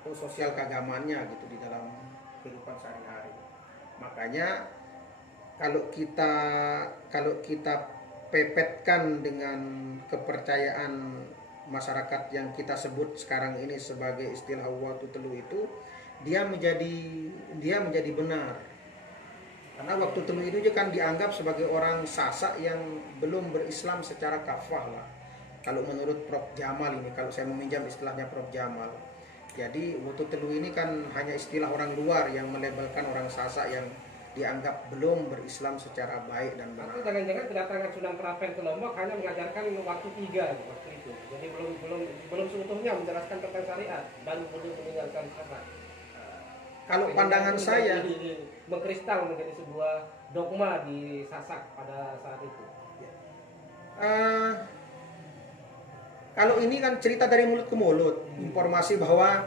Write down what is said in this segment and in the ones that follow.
atau sosial keagamannya gitu di dalam kehidupan sehari-hari. Makanya kalau kita pepetkan dengan kepercayaan masyarakat yang kita sebut sekarang ini sebagai istilah waktu telu itu, dia menjadi benar. Karena waktu telu itu juga kan dianggap sebagai orang Sasak yang belum berislam secara kafah lah. Kalau menurut Prof Jamal ini, kalau saya meminjam istilahnya Prof Jamal. Jadi waktu telu ini kan hanya istilah orang luar yang melabelkan orang Sasak yang dianggap belum berislam secara baik dan benar. Atau jangan-jangan kedatangan Sunan Prapen ke Lombok hanya mengajarkan waktu 3 waktu itu. Jadi belum seutuhnya menjelaskan tentang syariat dan belum meninggalkan syarat. Kalau pandangan saya mengkristal menjadi sebuah dogma di Sasak pada saat itu. Kalau ini kan cerita dari mulut ke mulut, informasi bahwa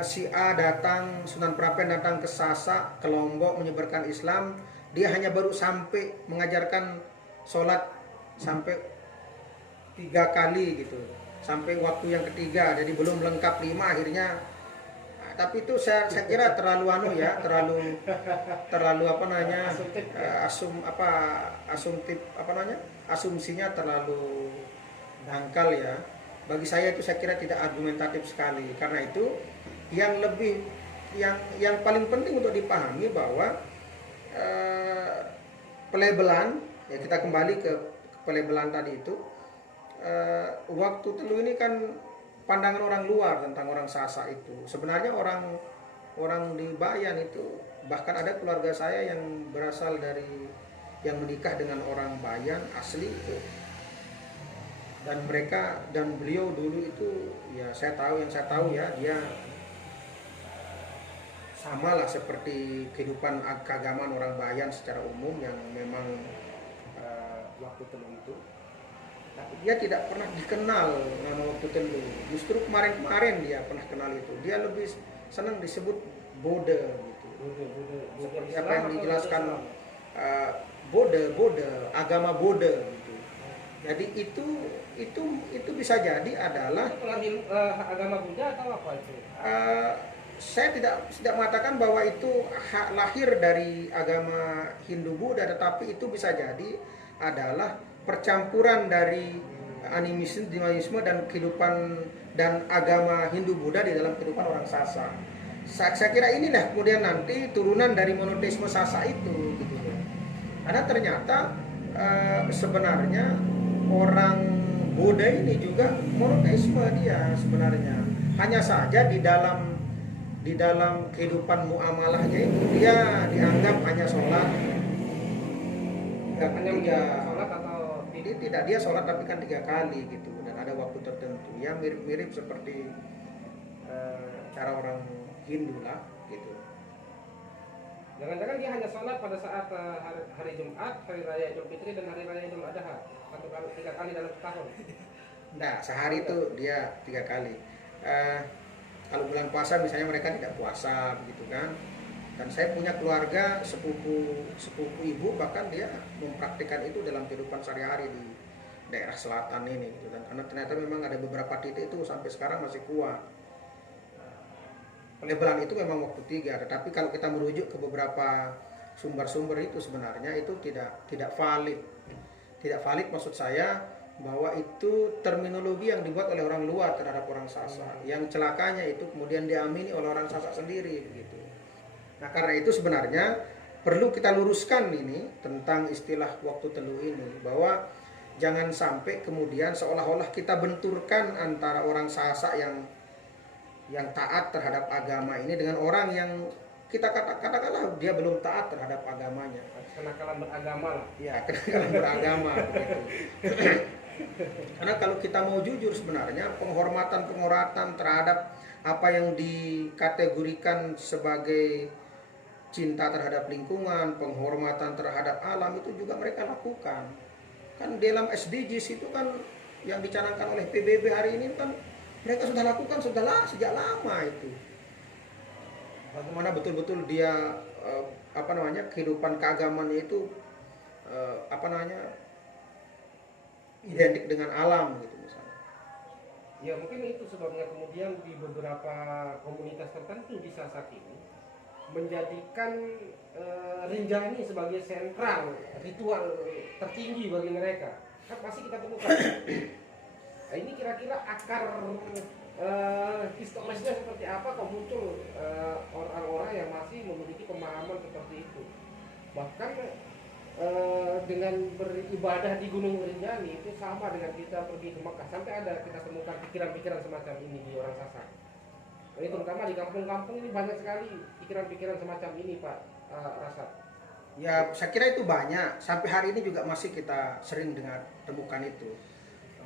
si A datang, Sunan Prapen datang ke Sasak, ke Lombok menyebarkan Islam, dia hanya baru sampai mengajarkan sholat sampai 3 kali gitu, sampai waktu yang ketiga, jadi belum lengkap 5 akhirnya. Tapi itu saya kira terlalu asumsinya terlalu dangkal ya. Bagi saya itu saya kira tidak argumentatif sekali. Karena itu yang paling penting untuk dipahami bahwa pelabelan, ya kita kembali ke pelabelan tadi itu, waktu telu ini kan pandangan orang luar tentang orang Sasak itu. Sebenarnya orang di Bayan itu, bahkan ada keluarga saya yang berasal dari yang menikah dengan orang Bayan asli itu. Dan beliau dulu itu ya saya tahu ya dia sama lah seperti kehidupan keagamaan orang Bayan secara umum yang memang waktu telu itu. Tapi dia tidak pernah dikenal nama waktu telu. Justru kemarin dia pernah kenal itu. Dia lebih senang disebut Bode gitu. Seperti apa yang dijelaskan Bode, agama Bode gitu. Jadi itu bisa jadi adalah agama Buddha atau apa itu? Saya tidak mengatakan bahwa itu lahir dari agama Hindu Buddha, tetapi itu bisa jadi adalah percampuran dari animisme dan kehidupan dan agama Hindu Buddha di dalam kehidupan orang Sasak. Saya kira inilah kemudian nanti turunan dari monoteisme Sasak itu gitu. Karena ternyata sebenarnya orang Buddha ini juga monoteisme dia sebenarnya. Hanya saja di dalam kehidupan muamalahnya itu dia dianggap hanya sholat. Tidak, dia sholat tapi kan 3 kali gitu, dan ada waktu tertentu yang mirip-mirip seperti cara orang Hindu lah gitu. Jangan-jangan dia hanya sholat pada saat hari Jumat, hari raya Idul Fitri dan hari raya Idul Adha, 3 kali dalam setahun. Nah, sehari itu dia 3 kali. Kalau bulan puasa misalnya mereka tidak puasa begitu kan. Dan saya punya keluarga sepupu ibu, bahkan dia mempraktikkan itu dalam kehidupan sehari-hari di daerah selatan ini gitu. Dan karena ternyata memang ada beberapa titik itu sampai sekarang masih kuat. Pelabelan itu memang waktu 3, tetapi kalau kita merujuk ke beberapa sumber-sumber itu sebenarnya itu tidak valid. Tidak valid maksud saya bahwa itu terminologi yang dibuat oleh orang luar terhadap orang Sasak. Yang celakanya itu kemudian diamini oleh orang Sasak sendiri begitu. Nah, karena itu sebenarnya perlu kita luruskan ini tentang istilah waktu telu ini, bahwa jangan sampai kemudian seolah-olah kita benturkan antara orang Sasak yang taat terhadap agama ini dengan orang yang kita katakanlah dia belum taat terhadap agamanya. Kenakalan beragama lah. Ya, kenakalan beragama begitu. Karena kalau kita mau jujur sebenarnya penghormatan terhadap apa yang dikategorikan sebagai cinta terhadap lingkungan, penghormatan terhadap alam itu juga mereka lakukan. Kan dalam SDGs itu kan yang dicanangkan oleh PBB hari ini kan mereka sudah lakukan sejak lama itu. Bagaimana betul-betul dia kehidupan keagamannya itu identik dengan alam gitu misalnya. Ya mungkin itu sebabnya kemudian di beberapa komunitas tertentu di Sasak ini menjadikan Rinjani sebagai sentral ritual tertinggi bagi mereka. Kan pasti kita temukan. Nah, ini kira-kira akar historisnya seperti apa kok muncul orang-orang yang masih memiliki pemahaman seperti itu. Bahkan dengan beribadah di Gunung Rinjani itu sama dengan kita pergi ke Mekah. Sampai ada kita temukan pikiran-pikiran semacam ini di orang Sasak. Ini terutama di kampung-kampung ini banyak sekali pikiran-pikiran semacam ini, Pak Rasad. Ya, saya kira itu banyak. Sampai hari ini juga masih kita sering dengar temukan itu.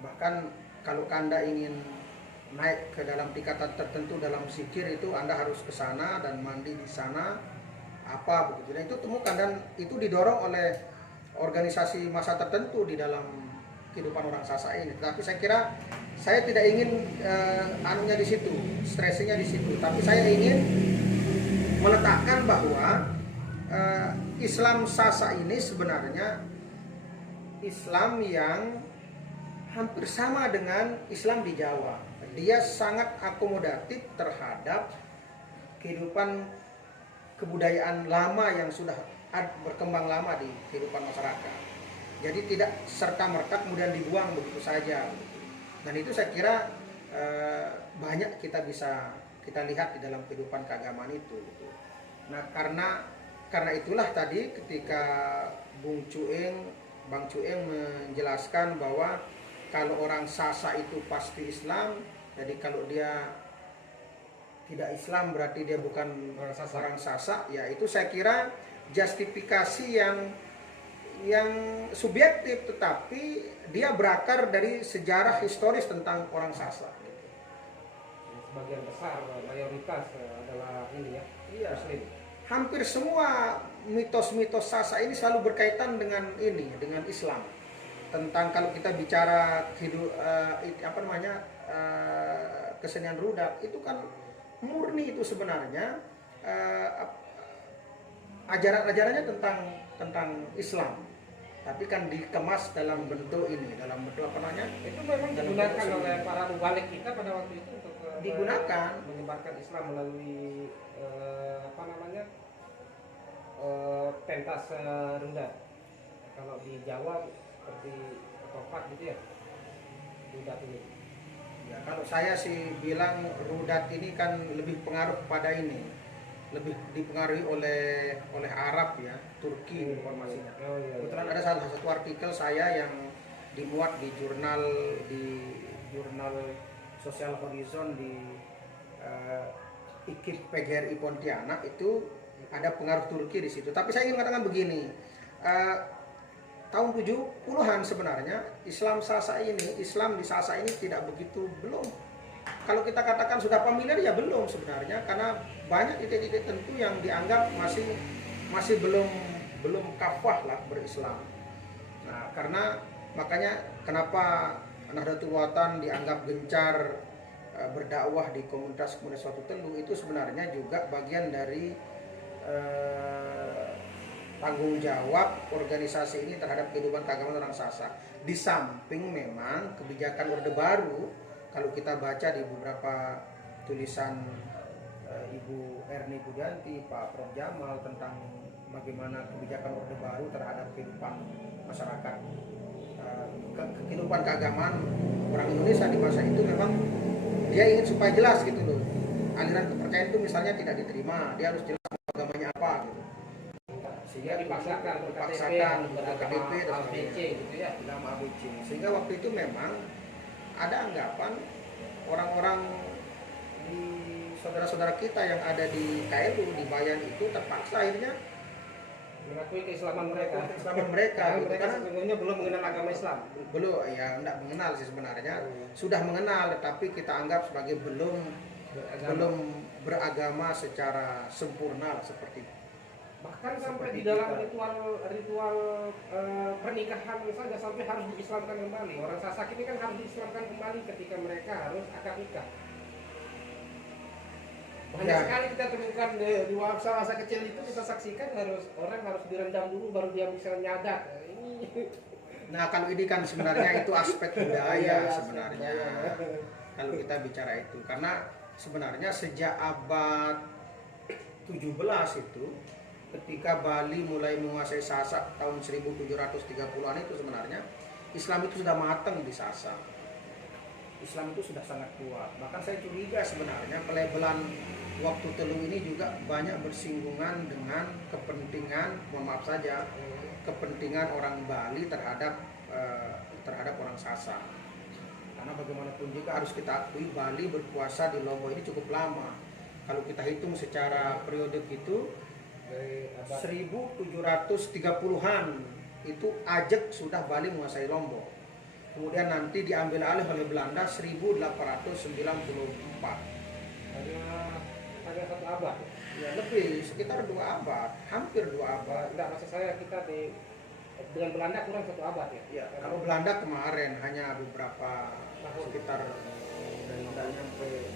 Bahkan kalau Anda ingin naik ke dalam tingkatan tertentu dalam zikir itu Anda harus ke sana dan mandi di sana apa begitu. Dan itu temukan dan itu didorong oleh organisasi massa tertentu di dalam kehidupan orang Sasak ini. Tapi saya kira saya tidak ingin anunya di situ, stressingnya di situ. Tapi saya ingin meletakkan bahwa Islam Sasak ini sebenarnya Islam yang hampir sama dengan Islam di Jawa. Dia sangat akomodatif terhadap kehidupan kebudayaan lama yang sudah berkembang lama di kehidupan masyarakat. Jadi tidak serta-merta kemudian dibuang begitu saja. Dan itu saya kira banyak kita bisa kita lihat di dalam kehidupan keagamaan itu. Nah karena itulah tadi ketika Bang Cueng menjelaskan bahwa kalau orang Sasak itu pasti Islam, jadi kalau dia tidak Islam berarti dia bukan orang Sasak. Ya itu saya kira justifikasi yang subjektif, tetapi dia berakar dari sejarah historis tentang orang Sasak. Sebagian besar mayoritas adalah ini ya, Muslim. Hampir semua mitos-mitos Sasak ini selalu berkaitan dengan ini, dengan Islam. Tentang kalau kita bicara kesenian rudat itu kan murni itu sebenarnya ajaran-ajarannya tentang Islam, tapi kan dikemas dalam bentuk ini, dalam bentuk apa namanya? Itu memang digunakan oleh para mubalik kita pada waktu itu untuk digunakan menyebarkan Islam melalui pentas rudat. Kalau di Jawa seperti ketoprak gitu ya, rudat ini. Ya, kalau saya sih bilang rudat ini kan lebih pengaruh pada ini, lebih dipengaruhi oleh Arab ya, Turki informasinya. Kebetulan ada salah satu artikel saya yang dimuat di jurnal Social Horizon di IKIP PGRI Pontianak itu ada pengaruh Turki di situ. Tapi saya ingin mengatakan begini, tahun 70-an sebenarnya Islam di Sasak ini tidak begitu, belum. Kalau kita katakan sudah familiar ya belum sebenarnya, karena banyak titik-titik tentu yang dianggap masih belum kafah lah berislam. Nah, karena makanya kenapa Nahdlatul Watan dianggap gencar berdakwah di komunitas Suatu Telu itu sebenarnya juga bagian dari tanggung jawab organisasi ini terhadap kehidupan keagamaan orang Sasak. Di samping memang kebijakan Orde Baru, kalau kita baca di beberapa tulisan Ibu Erni Pujanti, Pak Prof Jamal tentang bagaimana kebijakan Orde Baru terhadap kehidupan masyarakat, kehidupan keagamaan orang Indonesia di masa itu, memang dia ingin supaya jelas gitu loh. Aliran kepercayaan itu misalnya tidak diterima, dia harus jelas agamanya apa gitu. Sehingga dipaksakan KTP dan ABC gitu ya, nama ABC. Sehingga waktu itu memang ada anggapan orang-orang di saudara-saudara kita yang ada di KLU, di Bayan itu terpaksa akhirnya mengakui keislaman mereka. Gitu. Mereka sesungguhnya belum mengenal agama Islam. Belum, ya enggak mengenal sih sebenarnya. Sudah mengenal, tetapi kita anggap sebagai belum beragama secara sempurna seperti itu. Bahkan sampai di dalam ritual pernikahan misalnya sampai harus diislamkan kembali. Orang Sasak ini kan harus diislamkan kembali ketika mereka harus akad nikah. Banyak sekali kita temukan di masa kecil itu, kita saksikan orang harus direndam dulu baru dia bisa nyadar. Nah kalau ini kan sebenarnya itu aspek budaya sebenarnya. kalau kita bicara itu, karena sebenarnya sejak abad 17 itu, ketika Bali mulai menguasai Sasak tahun 1730-an itu, sebenarnya Islam itu sudah matang di Sasak. Islam itu sudah sangat kuat. Bahkan saya curiga sebenarnya pelabelan waktu Telu ini juga banyak bersinggungan dengan kepentingan, mohon maaf saja, kepentingan orang Bali terhadap orang Sasak. Karena bagaimanapun juga harus kita akui Bali berkuasa di Lombok ini cukup lama. Kalau kita hitung secara periode itu 1730-an itu Ajek sudah Bali menguasai Lombok. Kemudian nanti diambil alih oleh Belanda 1894. Hanya satu abad. Ya lebih, sekitar 2 abad, hampir 2 abad. Enggak, maksud saya kita dengan Belanda kurang satu abad ya. Ya, kalau Belanda kemarin hanya beberapa sekitar tidak nyampe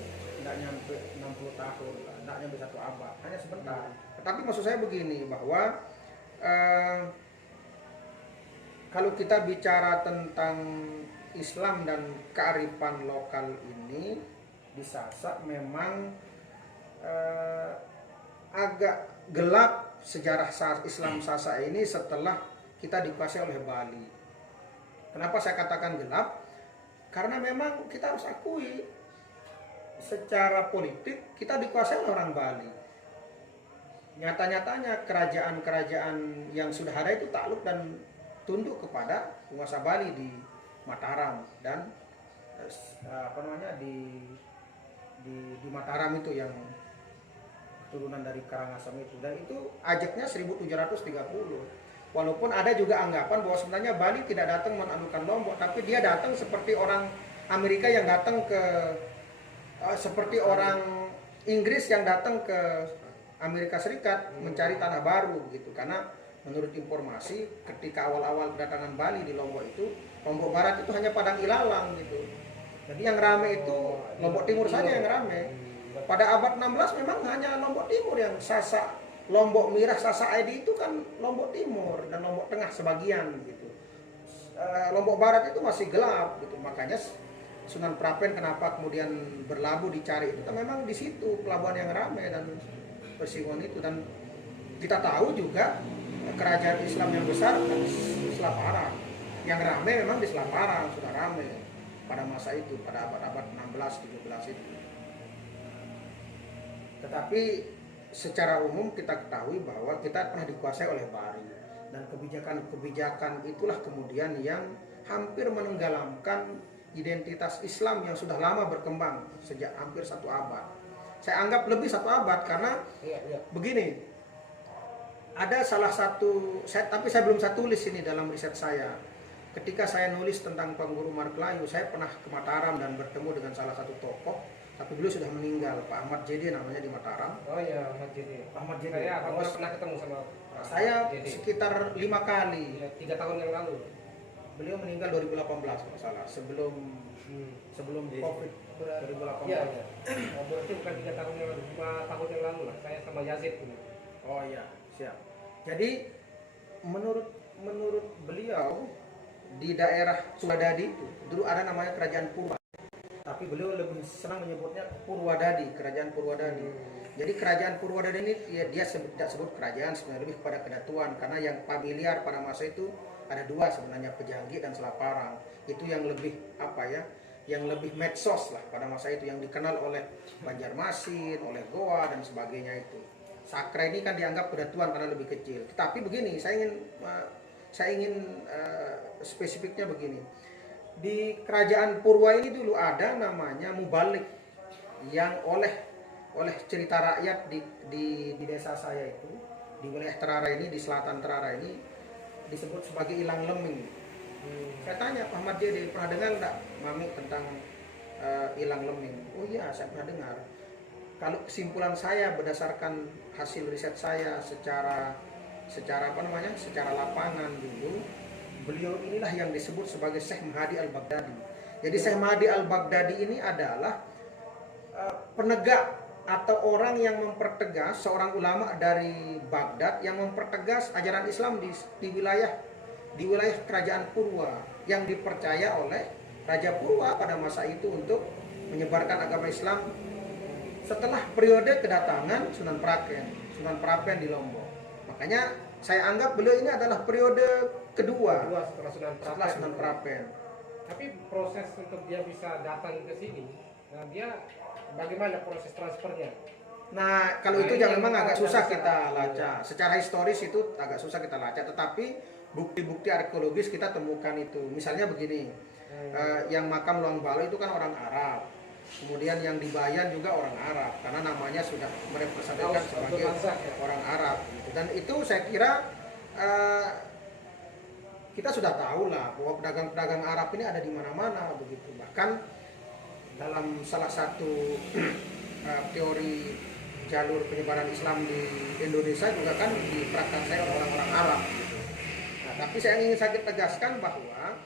60 tahun, tidak nyampe 1 abad, hanya sebentar. Tetapi maksud saya begini, bahwa kalau kita bicara tentang Islam dan kearifan lokal ini di Sasak memang agak gelap sejarah Islam Sasak ini setelah kita dikuasai oleh Bali. Kenapa saya katakan gelap? Karena memang kita harus akui secara politik kita dikuasai oleh orang Bali. Nyata-nyatanya kerajaan-kerajaan yang sudah ada itu takluk dan tunduk kepada penguasa Bali di Mataram dan di Mataram itu yang keturunan dari Karangasem itu, dan itu Ajeknya 1730. Walaupun ada juga anggapan bahwa sebenarnya Bali tidak datang menaklukkan Lombok, tapi dia datang seperti orang Amerika yang datang ke seperti orang Inggris yang datang ke Amerika Serikat mencari tanah baru gitu. Karena menurut informasi ketika awal-awal kedatangan Bali di Lombok itu, Lombok Barat itu hanya padang ilalang gitu. Jadi yang ramai itu Lombok Timur saja yang ramai. Pada abad 16 memang hanya Lombok Timur yang Sasak, Lombok Mirah, Sasak Aidi itu kan Lombok Timur dan Lombok Tengah sebagian gitu. Lombok Barat itu masih gelap gitu. Makanya Sunan Prapen kenapa kemudian berlabuh dicari itu, memang di situ pelabuhan yang ramai dan persinggungan itu. Dan kita tahu juga kerajaan Islam yang besar kan Selaparang. Yang ramai memang di Selaparang sudah ramai pada masa itu, pada abad-abad 16-17 itu. Tetapi secara umum kita ketahui bahwa kita pernah dikuasai oleh Bali, dan kebijakan-kebijakan itulah kemudian yang hampir menenggelamkan identitas Islam yang sudah lama berkembang sejak hampir 1 abad. Saya anggap lebih 1 abad karena begini, ada salah satu, tapi saya belum saya tulis ini dalam riset saya. Ketika saya nulis tentang Pengguru Marklayu, saya pernah ke Mataram dan bertemu dengan salah satu tokoh, tapi beliau sudah meninggal, Pak Ahmad Jede namanya di Mataram. Oh iya, Ahmad Jede. Ahmad Jede. Saya pernah ketemu sama saya sekitar 5 kali. 3 tahun yang lalu. Beliau meninggal 2018 kalau salah, sebelum Covid 2018. Iya. Berarti bukan 3 tahun yang lalu, 5 tahun yang lalu lah. Saya sama Yazid ini. Oh iya, siap. Jadi menurut beliau di daerah Purwadadi itu dulu ada namanya Kerajaan Purwa. Tapi beliau lebih senang menyebutnya Purwadadi, Kerajaan Purwadadi. Jadi Kerajaan Purwadadi ini dia tidak sebut kerajaan, sebenarnya lebih kepada kedatuan, karena yang familiar pada masa itu ada 2 sebenarnya, Pejanggi dan Selaparang. Itu yang lebih yang lebih medsos lah pada masa itu, yang dikenal oleh Banjarmasin, oleh Goa dan sebagainya itu. Sakra ini kan dianggap kedatuan karena lebih kecil. Tetapi begini, saya ingin spesifiknya begini. Di Kerajaan Purwa ini dulu ada namanya Mubalik, yang oleh cerita rakyat di desa saya itu, di wilayah Terara ini, di selatan Terara ini disebut sebagai Ilang Leming. Saya tanya Pak Ahmad Jede, pernah dengar enggak Mami tentang Ilang Leming? Oh iya, saya pernah dengar. Kalau kesimpulan saya berdasarkan hasil riset saya secara lapangan dulu, beliau inilah yang disebut sebagai Syekh Mahdi Al-Baghdadi. Jadi Syekh Mahdi Al-Baghdadi ini adalah penegak atau orang yang mempertegas, seorang ulama dari Baghdad yang mempertegas ajaran Islam di wilayah Kerajaan Purwa, yang dipercaya oleh Raja Purwa pada masa itu untuk menyebarkan agama Islam setelah periode kedatangan Sunan Prapen di Lombok. Makanya saya anggap beliau ini adalah periode kedua setelah Sunan Prapen. Tapi proses untuk dia bisa datang ke sini, nah dia bagaimana proses transfernya? Nah, kalau itu jangan memang agak susah kita lacak. Secara historis itu agak susah kita lacak, tetapi bukti-bukti arkeologis kita temukan itu. Misalnya begini, yang makam Luang Balo itu kan orang Arab. Kemudian yang di Bayan juga orang Arab, karena namanya sudah merepresentasikan sebagai orang Arab. Dan itu saya kira kita sudah tahu lah bahwa pedagang-pedagang Arab ini ada di mana-mana begitu. Bahkan dalam salah satu teori jalur penyebaran Islam di Indonesia juga kan diprakarsai oleh orang-orang Arab. Nah, tapi saya ingin tegaskan bahwa